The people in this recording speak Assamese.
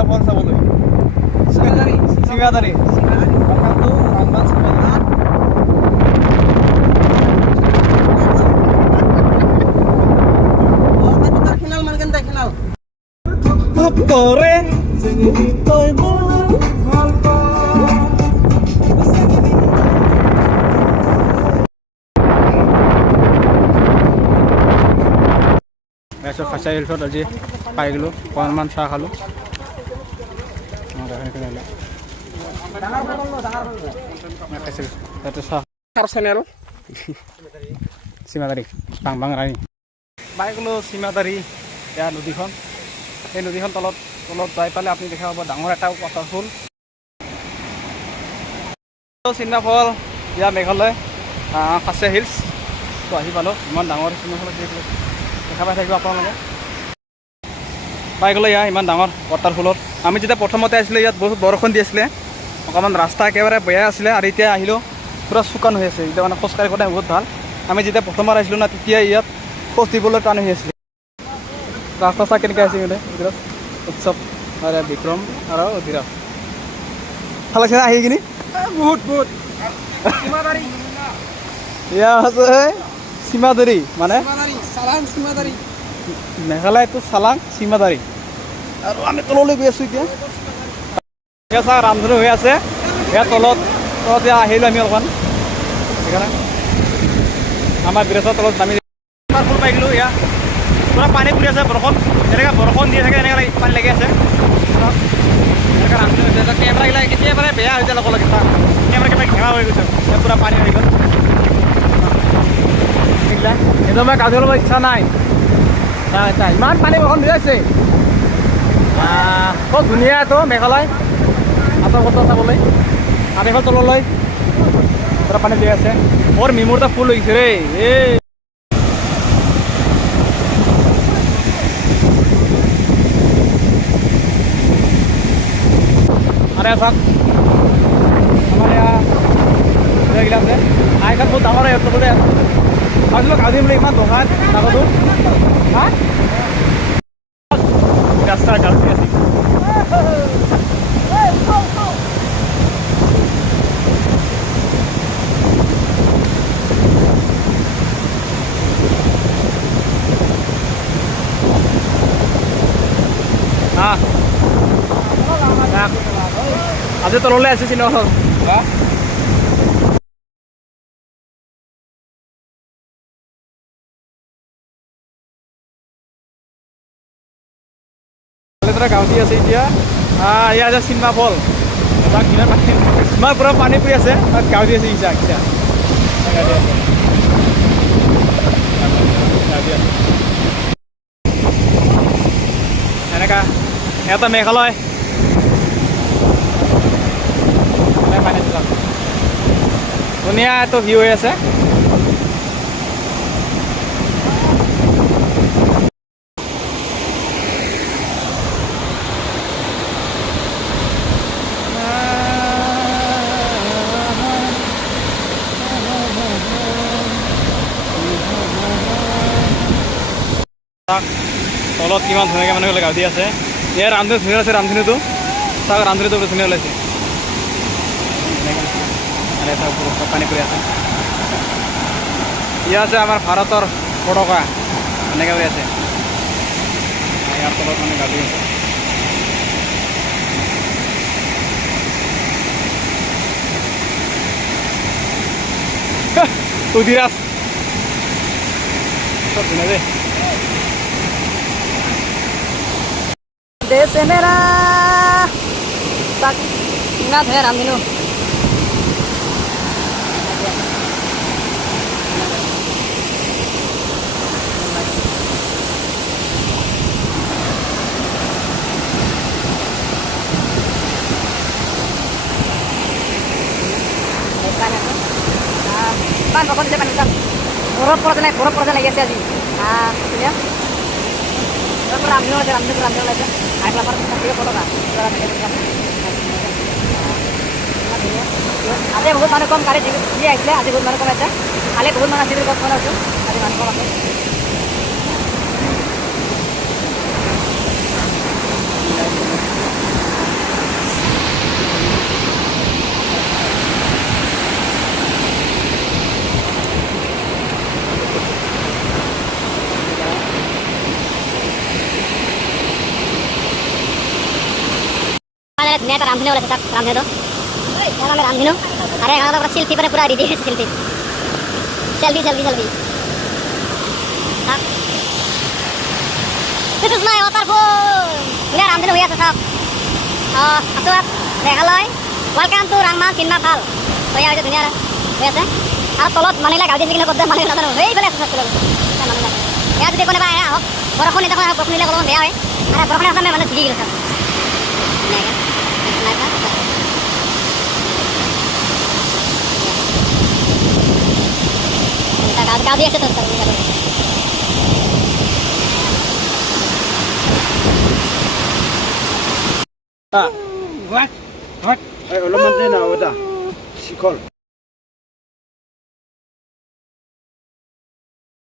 চিমলা ফল চাবলৈ চিমাদাৰী কৰে ফাঁচা হিলছত আজি পাই গ'লোঁ অকণমান চাহ খালোঁ চিমাদাৰী বাং ৰাণী পাই গ'লোঁ চিমাদাৰী এয়া নদীখন এই নদীখন তলত যাই পালে আপুনি দেখা পাব ডাঙৰ এটা ৱাটাৰফল চিমলা ফল ইয়াৰ মেঘালয় খাচীয়া হিলছ তো আহি পালোঁ ইমান ডাঙৰ চিমলা ফল দেখা পাই থাকিব আপোনালোকে পাই গ'লে ইয়াৰ ইমান ডাঙৰ ৱাটাৰফলত আমি যেতিয়া প্ৰথমতে আছিলোঁ ইয়াত বহুত বৰষুণ দি আছিলে অকণমান ৰাস্তা একেবাৰে বেয়া আছিলে আৰু এতিয়া আহিলোঁ পূৰা শুকান হৈ আছে এতিয়া মানে খোজকাঢ়ি গ'লে বহুত ভাল আমি যেতিয়া প্ৰথমবাৰ আহিছিলোঁ না তেতিয়া ইয়াত খোজ দিবলৈ টান হৈ আছিলে ৰাস্তা চাহ কেনেকৈ আছে মানে উৎসৱ আৰু বিক্ৰম আৰু অধিৰাজ ভাল লাগিছে আহি কিনি বহুত এয়া আছে চিমাদাৰী মানে মেঘালয়টো চালাং চিমাদাৰী আৰু আমি তললৈ গৈ আছোঁ এতিয়া চাওক ৰামধনু হৈ আছে ইয়াৰ তলত আহিলোঁ আমি অলপমান সেইকাৰণে আমাৰ ব্ৰিজৰ তলত নামি ফুল পাই গ'লোঁ এয়া পূৰা পানী পৰি আছে বৰষুণ এনেকৈ বৰষুণ দি থাকে এনেকৈ পানী লাগি আছে এনেকৈ ৰামধনু হৈছে কেমেৰাগিলা কেতিয়াবাৰে বেয়া হৈ যায় লগে লগে চাওক কেমেৰা ঘেৰা হৈ গৈছে পূৰা পানী হৈ গ'ল সেইবিলাক সেইটো মই গা ধুবলৈ ইচ্ছা নাই ইমান পানী বৰষুণ দি আছে খুব ধুনীয়া এইটো মেঘালয় আঁতৰ বতৰ চাবলৈ পানীখন তললৈ পূৰা পানী দি আছে মোৰ মিমুৰটা ফুল হৈ গৈছে ৰে এই আৰে চাওক আমাৰ ইয়াগিলা আছে আইখন বহুত ডাঙৰ বোলে ভাবিছিলোঁ গাঁও দিম বুলি ইমান দোকান আগতো ৰাস্তা গাঁও দি আছে আজি তললৈ আছে চিন গাঁৱতি আছে এতিয়া ইয়াত আছে চিনেমা ফল ইমান পূৰা পানী পৰি আছে তাত গাঁৱতি আছে ইচ্ছা এনেকা এটা মেঘালয় ধুনীয়া এইটো ভিউ হৈ আছে তলত কিমান ধুনীয়াকৈ মানুহবিলাক গাঁৱতি আছে ইয়াৰ ৰামধনু ধুনীয়া আছে ৰামধনুটো চাওক ৰামধনুটো ধুনীয়া ওলাইছে পানী কৰি আছে ইয়া আছে আমাৰ ভাৰতৰ পতাকা এনেকৈ কৰি আছে ইয়াৰ তলত মানে গাঁৱতি আছে অধিৰাজ চব ধুনীয়া দেই देश है मेरा इंगात है रामधनु pan pokok di depan kita purut lagi aja sih ya रामधनु aja air lapar kita foto kan ada बहुत माने कम कार्य ये आइले आज बहुत माने कम আছে কালে বহুত মানা সিদিৰ কম আছে আজি মান কম আছে ধুনীয়া এটা ৰামধেনু ওলাইছে চাওক ৰামধেনুটো এয়া মানে ৰামধেনু আৰু এখনত আপোনাৰ শিল্পী মানে পূৰা ৰেডি হৈছে শিল্পী selfie selfie selfie This is my waterfall. Ini Ramdhenu হৈ আছে চাওক আছো মেঘালয় ৱেলকাম টু ৰাংমান চিনেমা ভাল হৈ আছে ধুনীয়া হৈ আছে আৰু তলত মানুহবিলাক গাঁৱত যিখিনি ক'ত মানুহ নাজানো সেইফালে আছে চাওক মানুহবিলাক এয়া যদি কোনোবা আহে আহক বৰষুণ এতিয়া বৰষুণ দিলে অলপমান বেয়া হয় আৰু বৰষুণে সদায় মানে ভিজি গ'লো চাওক ধুনীয়াকৈ গাঁও দি আছে তো What? What? Ay, ulam din na uda. Sikol.